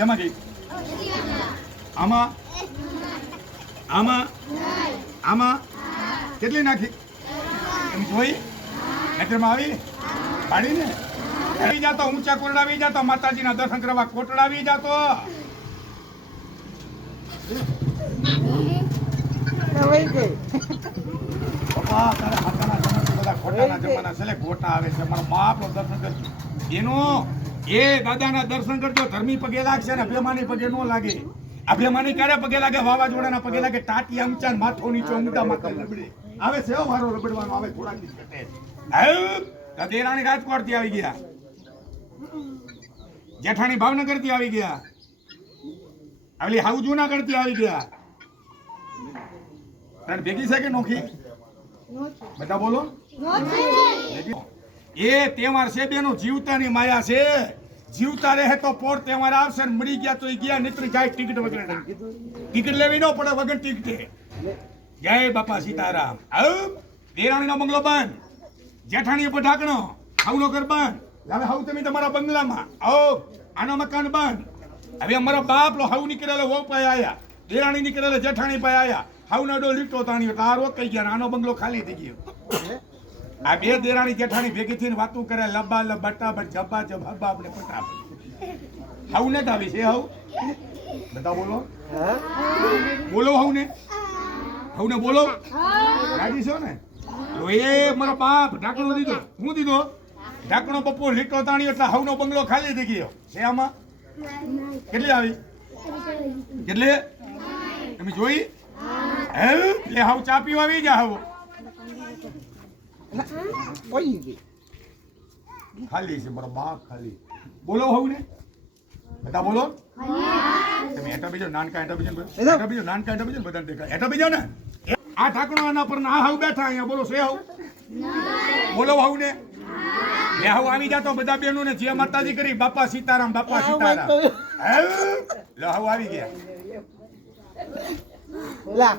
કેમાં ગઈ આમાં આમાં આમાં કેટલી નાખી એમ જોઈ નજરમાં આવી પાડીને આવી જાતો ઊંચા કોરડા આવી જાતો માતાજીના દર્શન કરવા કોટડાવી જાતો ગઈ તારા બધા ખોટાના જમાના છે ખોટા આવે છે મારા બાપનો દર્શન કરજો એનો એ દાદાના દર્શન કરજો. ધર્મી પગે લાગશે ને અભિમાની પગે નો લાગે. અભિમાની ક્યારે પગે લાગે? વાવાઝોડાના પગે લાગે. ટાટી ઊંચા ને માથો નીચો ઊંડા માથે રબડે. આવે છે હો મારો રબડવાનો? આવે થોડાક દિવસ ઘટે દેરાણી રાજકોટથી આવી ગયા. જેઠાણી ભાવનગરથી આવી ગયા. આવલી હાઉ જુનાગઢથી આવી ગયા. ત્રણ ભેગી છે કે નોખી? બધા બોલો. એ તહેવાર છે બેનો જીવતાની માયા છે. જીવતા રહે તો પોર તહેવાર આવશે ને મરી ગયા તો એ ગયા નિત્ર જાય ટિકિટ વગર ટિકિટ લેવી ન પડે, વગર ટિકિટે જય બાપા સીતારામ. આવ, દેરાણીનો બંગલો બંધ. જેઠાણી ઉપર ઢાંકણો હાવનો ઘર બંધ. હવે હાઉ તમે તમારા બંગલામાં. આવો, આનો મકાન બંધ. હવે અમારા બાપ લો હાઉ નીકળેલો વહુ પાય આયા. દેરાણી નીકળેલો જેઠાણી પાય આયા. હાવનો ડો લીટો તાણ્યો. તો આ રોકાઈ ગયા ને આનો બંગલો ખાલી થઈ ગયો. આ બે દેરાણી જેઠાણી ભેગી થઈને વાતું કરે, લબા લબ બટાબટ જબા જબ હબા આપણે પટા હવ ને આવી છે હવ બધા બોલો? બોલો હવ ને હવ ને બોલો? રાજી છો ને? તો એ મારો બાપ ઢાંકણો દીધો. હું દીધો? ઢાંકણો બપોર લીટો તાણી એટલે હવનો બંગલો ખાલી થઈ ગયો. છે આમાં? કેટલી આવી? કેટલી? તમે જોઈ? હે લે હાવ ચા પીવા આવી જા હાવ વહી ગઈ ખાલી છે મારો બાપ ખાલી. બોલો હોવ ને બધા બોલો. તમે એટા બીજો નાનકા એટા બીજો એટા બીજો નાનકા એટા બીજો બધા દેખાય. એટા બીજો ને. આ ઠાકણો આના પર ના હાવ બેઠા અહીંયા. બોલો સે હાવ? બોલો હાવ ને બે હાવ આવી જાતો બધા બેનો ને જે માતાજી કરી. બાપા સીતારામ બાપા સીતારામ? લે હાવ આવી ગયા. લા.